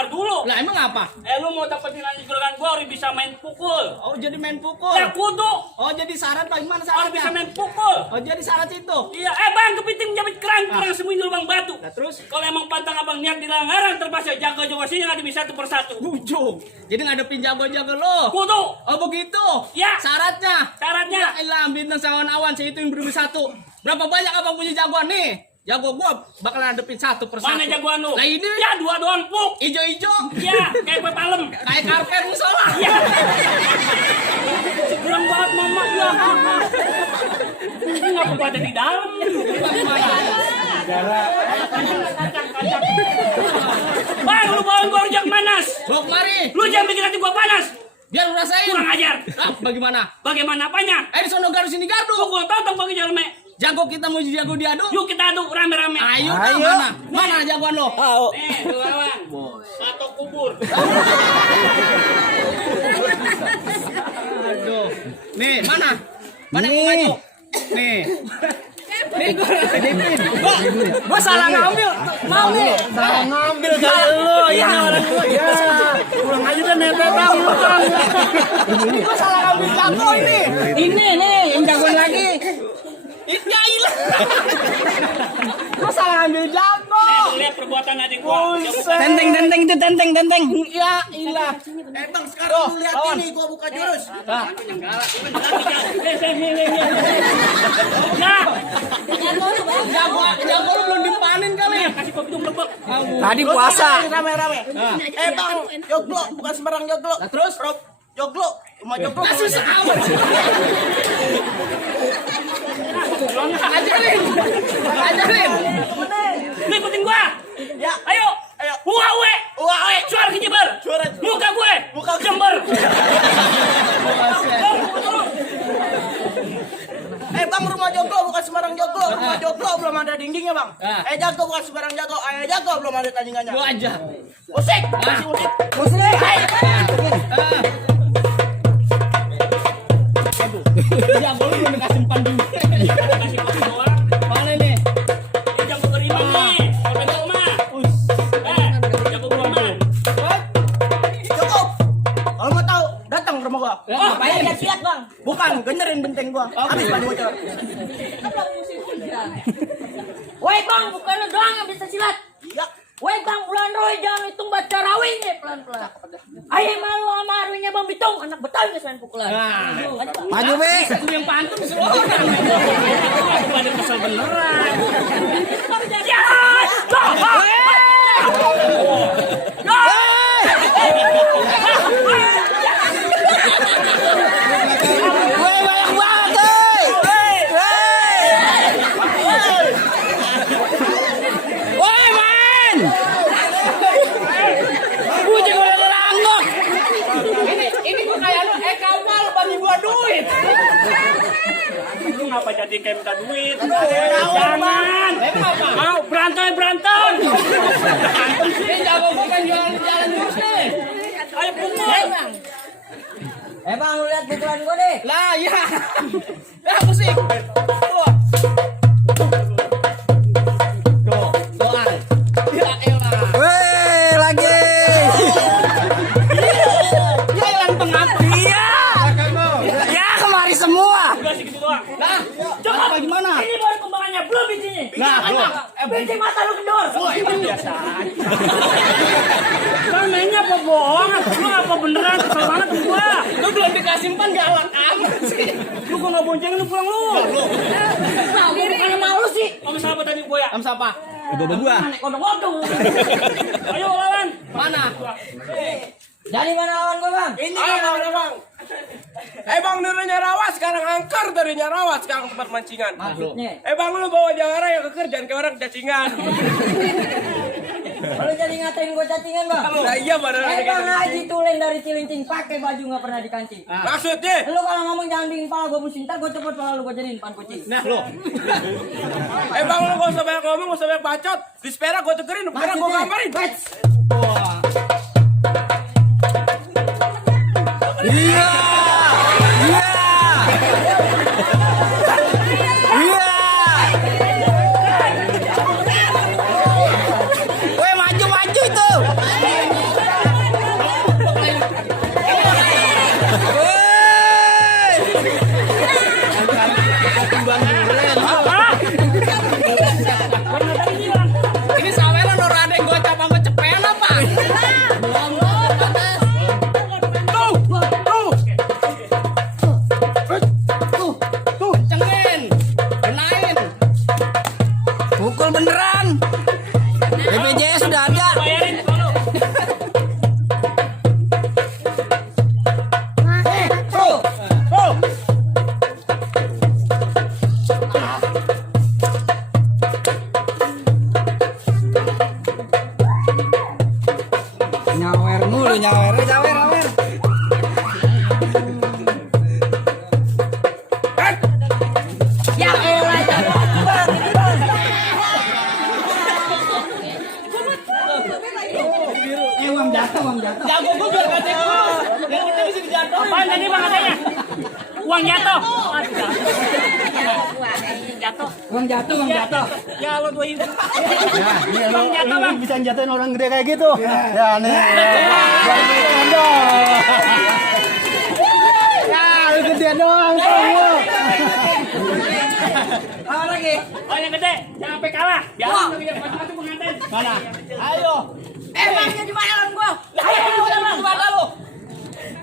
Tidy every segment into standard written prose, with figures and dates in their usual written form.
Tar dulu. Lah emang apa? Lu mau dapetin aja juragan gua harus bisa main pukul. Oh jadi main pukul. Ya kudu. Oh jadi syarat bagaimana Harus bisa syaratnya? main pukul. Oh jadi syarat itu. Iya, bang, kepiting jabit kerang semuanya lubang batu. Nah terus? Kalau emang pantang abang niat dilarang terpaksa jaga sini nggak bisa satu persatu. Ujung. Jadi ngadepin jago-jago lo. Kudu. Oh begitu. Ya. Syaratnya. Syaratnya. Elah bintang sawan awan saya itu yang berbeda satu. Berapa banyak abang punya jagoan nih? Jago gua bakalan hadepin satu persatu. Mana jagoan lu? Nah ini ya 2 doang puk. ijo-ijo. Ya, kayak kue palem. Kayak karpet musola. Ya. Kurang banget mama ya. Ini ngapa gua ada di dalam? Bang, lu bawa gua rujak manas. Bawa kemari. Lu jangan bikin hati gua panas. Biar lu rasain. Kurang ajar. Ah, bagaimana? Bagaimana apanya? Di sono gardu sini gardu. Gua tahu bagi jalme. Jago kita mau jago diadu. Yuk kita adu rame-rame. Ayo, mana? Mana jagoan lo? Nih, lu lawan. Satu kubur. Aduh. Nih, mana? Mana yang mau maju? Nih. Nih, gua salah ngambil. Mau nih. Salah ngambil kali lu, ini orang gua ya. Pulang aja dan netepang lu kan. Gua salah ngambil jago ini. Ini nih, yang jagoan lagi. Ya ilah. Gua salah ngambil jago. Lihat perbuatan adik gua. Tenteng itu tenteng. Ya ilah. Bang sekarang lu lihat ini, gua buka jurus. Nah, Jago lu belum dipanen kali. kasih kopi dong lebek. Tadi puasa. Rame-rame. Bang, joglo bukan sembarang joglo. Nah, terus? Joglo, rumah joglo. Nah, susah amat. Ajarin. Lu ikutin gua. Ya. Ayo. Uawe. Suara kejeber. Muka gue. Muka jember. Bang, rumah joglo bukan sembarang joglo. Rumah joglo belum ada dindingnya, Bang. Jago bukan sembarang jago. Jago belum ada tandingannya. Gua aja. Musik. Musik. Jago lu belum dikasih empan juga. Kasih kopi doang. Mana nih? Ini jago beriman nih. Kopi dong mah. Jago beriman. Cukup. Kalau mau tahu, datang ke rumah gua. Ngapain? Siap, Bang. Bukan, benerin benteng gua. Habis padu bocor. Woi bang, bukan lu doang yang bisa silat. Ya. Woi bang, Ulan Roy jangan hitung baca rawingnya pelan-pelan. Ayo malu sama arwingnya bang Bitung, anak Betawi nggak selain pukulan. Maju, Be. Lu yang pantun semua orang. Pada kesel beneran. Ya, Woi, banyak banget, woi, man. Gua juga udah ngelanggok. Ini gua kayak lu, kamal bagi gua duit. Lu ngapa jadi kayak minta duit? Jangan. Mau berantem. Ini jago gua kan jalan terus nih. Ayo pukul. bang, lu lihat pukulan gua deh. Lah ya. Musik. Doang. Ya elah. Woi, lagi. Ya elah pengapa? Iya. Ya, kemari semua. Udah segitu doang. Lah, coba gimana? Ini baru kembangannya, belum bijinya. Nah, Biji mata lu kendor. Biasa aja. Kan mainnya apa bohong? Lu apa beneran? Kesel banget sama gua. lu belum dikasih empan galak amat sih. Lu gua nggak boncengin lu pulang lu. Nah, ini bukan malu sih. Sama siapa tadi gua ya? Am siapa? Gua. Aneh kodong-kodong. Ayo lawan. Mana? Dari mana lawan gua bang? Ini kan, Bang. Bang, dari Nyarawa sekarang angker dari Nyarawa sekarang tempat mancingan. Maksudnya. Bang, lu bawa jawara yang keker jangan kayak orang cacingan. Kalau jadi ngatain gua cacingan bang. Nah iya bener. Bang Haji Tulen dari Cilincing pakai baju nggak pernah dikancing. Maksudnya? Lu kalau ngomong jangan bikin kepala gua pusing, ntar gua cepet pala lu gua jadiin pan kucing. Nah, lu. Bang, lu gak usah banyak ngomong, gak usah banyak bacot. Di sepera gua tegerin, sepera gua gambarin. Wah. Iya. Iya. Iya. Woi, maju itu. Waduh, nyawer. Ya elah, Jago gua jual KTP. Yang kita bisa dijatuh. Apaan tadi bang katanya? Uang jatuh. Jatuh. Uang jatuh. Ya lo 2 ribu. Nih Bang jatuh bang. bisa jatuhin orang gede kayak gitu. Ya nih. Bang gedean dong. Ya lu gedean doang kamu. Apa lagi? Oh yang gede, jangan sampai kalah. Jangan macam-macam pengantin. Mana? Ayo. emangnya di mana orang gua? Ayo, gimana lu?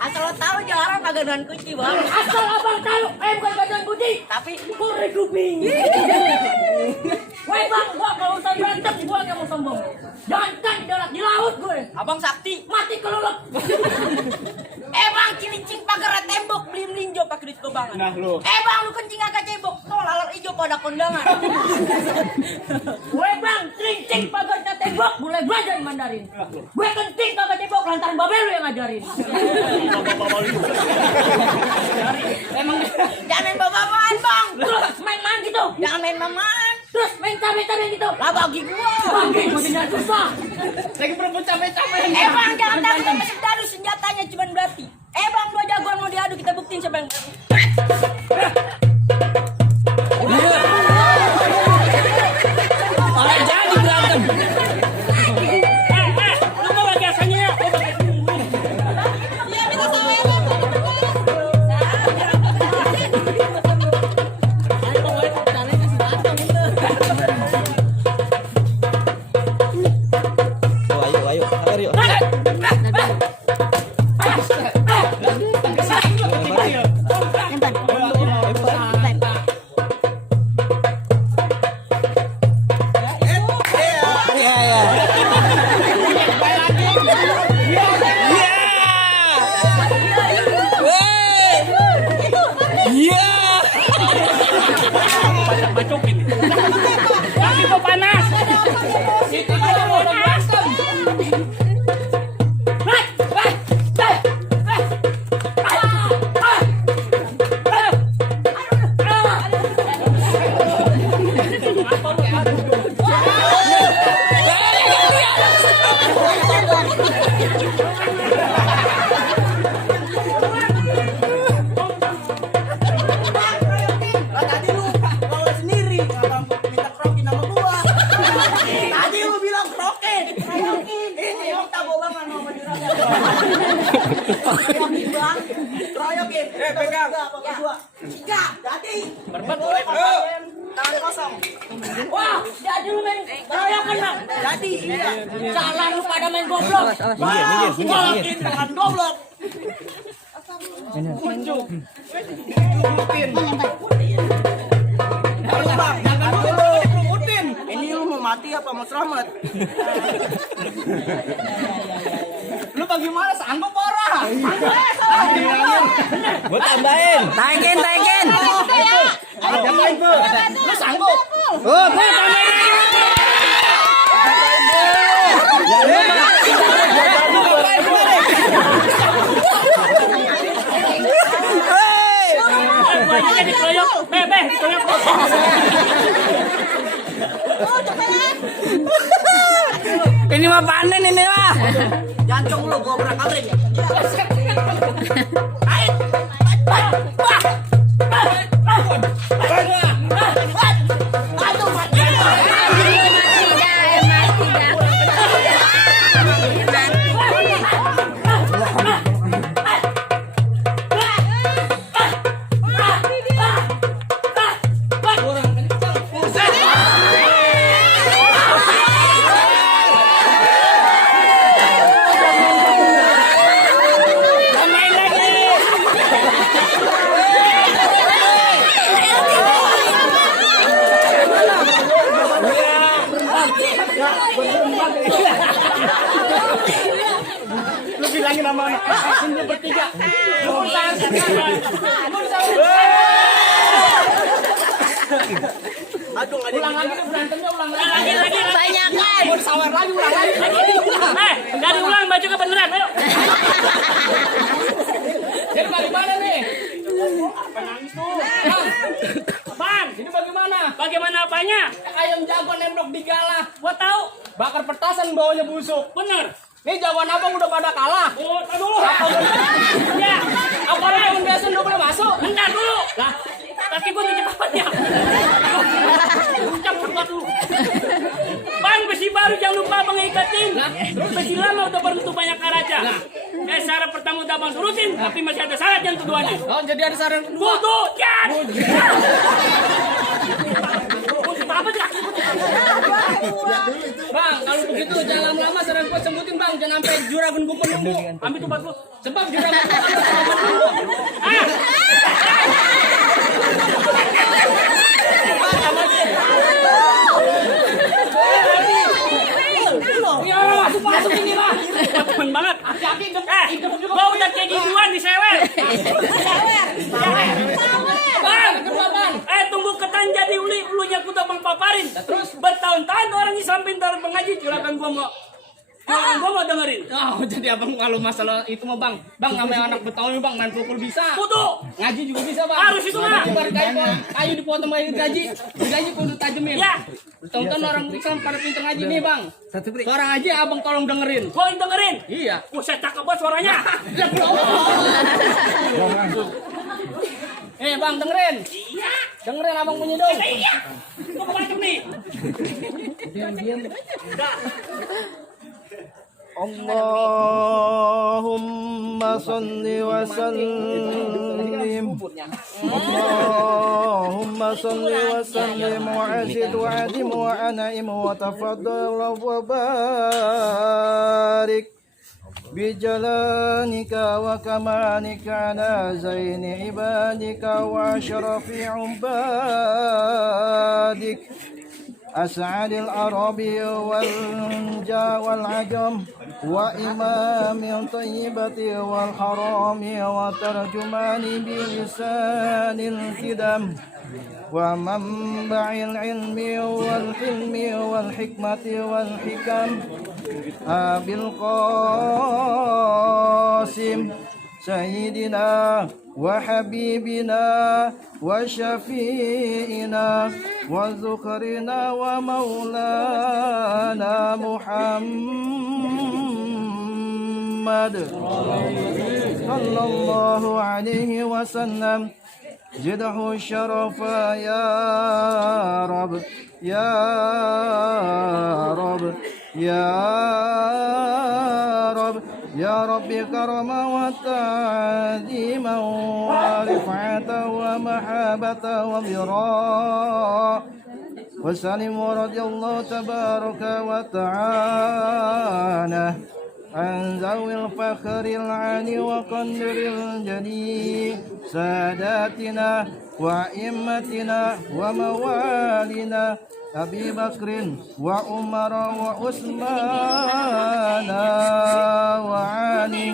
Asal lo tahu jarang kagak dengan kunci bang. Asal abang tahu, bukan bagian kunci, tapi korek kuping. Woi bang, gua kalau usah berantem, gua nggak mau sombong. Jangan darat di laut gue. Abang sakti. Mati kelelep. Bang, cilincing pagar tembok, beli melinjo pakai duit gobangan. Nah lu. Bang, lu kencing agak cebok, tol laler ijo pada kondangan. Woi bang, cilincing pagarnya tembok, boleh belajar Mandarin. Gue kencing kagak cebok, lantaran babel lu yang ngajarin. Emang Jangan main babakan bang. Terus main gitu. Jangan main mamaan. Terus main cabai gitu. Lah bagi gua. Bagi gua tidak susah. lagi berebut capek-capek. Bang jangan takut sama dadu senjatanya cuma berarti. Bang 2 jagoan mau diadu kita buktiin siapa yang berani. Malah jadi berantem. Lu mau bagi asalnya ya? Ayo, sabar yuk. Bacokin. Kaki gua panas. Itu gua panas. Lah tadi lu bawa sendiri, abang minta krokin sama gua. Tadi lu bilang krokin. Ini emang tahu banget sama juragan. Krokin bang. Kroyokin. Pegang. Apa gua? 3. Jadi. Berbuat tangan kosong. Wah, jadi lu main keroyokan bang. Jadi iya. Salah lu pada main goblok. Krokin dengan goblok. Harus bang, jangan dulu. Ini lu mau mati apa mau selamat? Lu bagaimana sanggup ora? Gua tambahin. Taikin. Tambahin, Bu. Lu sanggup? Oh, Bu, tambahin. Gua aja jadi keroyok. Keroyok. Ini mah panen ini mah. Jantung lu gua berangkat ya. Lu bilangin sama anak. Ini bertiga. Aduh enggak ada. Lagi. Tanyakan. Mau disawer lagi ulang lagi. Dari ulang baju kebenaran, ayo. jago nembok di galah. Gua tahu. Bakar petasan baunya busuk. Bener. Nih jagoan abang udah pada kalah. Oh, tar dulu. Ya, Apa yang biasa udah boleh masuk? bentar dulu. Lah, kaki gua di cepatnya. Ucap cepat dulu. Bang, besi baru jangan lupa bang ikatin. Terus besi lama udah berbentuk banyak karaja. Syarat pertama udah bang turutin, tapi masih ada syarat yang keduanya. Oh, jadi ada saran kedua. Kudu, jan. Apa sih kaki gua? Bang, kalau begitu jangan lama saran gua sebutin bang, jangan sampai juragan gua menunggu. Ambil tuh batu. Sebab juragan gua kan menunggu. Ah. Ya, masuk ini lah. Temen banget. Gua udah kayak gituan di sewer. Bang, bang. Tunggu ketan jadi ulunya kuda bang paparin. Terus bertahun-tahun orang Islam pintar mengaji, juragan gua mau dengerin. Oh, jadi abang kalau masalah itu mah bang, namanya anak Betawi bang, main pukul bisa. Kudu. Ngaji juga bisa bang. Harus itu mah. Kayu dipotong pakai gaji kudu tajemin. Ya. Bertahun-tahun orang Islam pada pintar ngaji nih bang. Suara ngaji abang tolong dengerin. Gua dengerin. Iya. Saya cakep banget suaranya. Bang dengerin. Iya. Dengerin abang punya dong. Iya. Gua mau masuk nih. Allahumma salli wa sallim. Allahumma salli wa sallim wa azid wa adim wa an'im wa tafaddal wa barik bijalanika wa kamanika ala zaini ibadika wa syarafi ubadik أسعد العربي والعجم وإمام الطيبة والحرام وترجمان بلسان الكدم ومنبع العلم والحلم والحكمة والحكم أبي القاسم سيدنا وحبيبنا وشفيئنا وذكرنا ومولانا محمد صلى الله عليه وسلم زده الشرف يا رب يا رب يا رب يا رب كرما وتعظيما ورفعة ومحبة وبراء وسلم ورضي الله تبارك وتعالى عن ذوي الفخر العالي وقدر الجليل ساداتنا وأئمتنا وموالنا أبي بكر وعمر وعثمان وعلي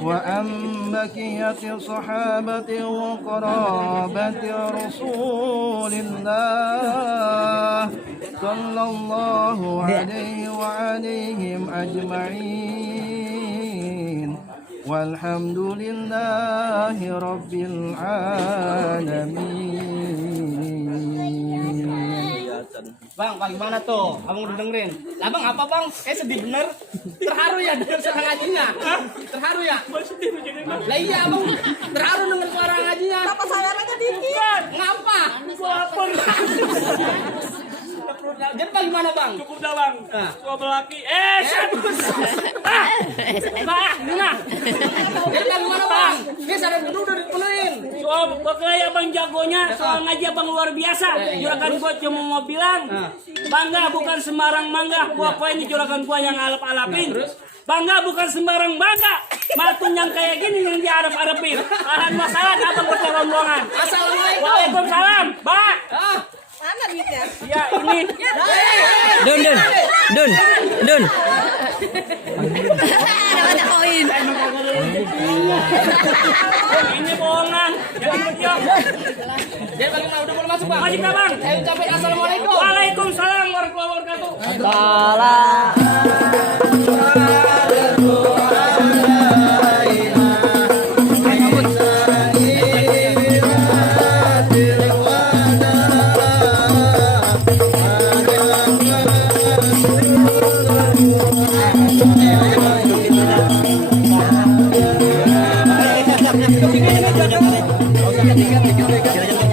وأن بقية الصحابة وقرابة رسول الله صلى الله عليه وعليهم أجمعين والحمد لله رب العالمين. Bang, bagaimana tuh? Abang udah dengerin? Lah bang, apa bang? Sedih bener. Terharu ya denger suara ngajinya? Terharu ya? Lah iya abang, terharu denger suara ngajinya. Apa sayarannya dikit? Ngapa? Jadi bagaimana bang? Cukup dah bang. Suami laki. Sadus. Nah. Jadi bagaimana bang? Ini syarat dulu udah dipenuhin. Soal pokoknya abang jagonya, soal ngaji abang luar biasa. Juragan gua cuma mau bilang, bangga bukan sembarang mangga. Gua ini juragan gua yang alap-alapin. Bangga bukan sembarang bangga. Matun yang kayak gini yang diarep-arepin. Lahan masalah abang buat rombongan. Assalamualaikum. Waalaikumsalam. Bang. Mana duitnya? Ya ini. Dun. Ada koin. Ini bohongan. Jadi kecil. Jadi bagaimana udah boleh masuk bang? Masih nggak bang? Saya ucapin assalamualaikum. Waalaikumsalam warahmatullahi wabarakatuh. ketiga.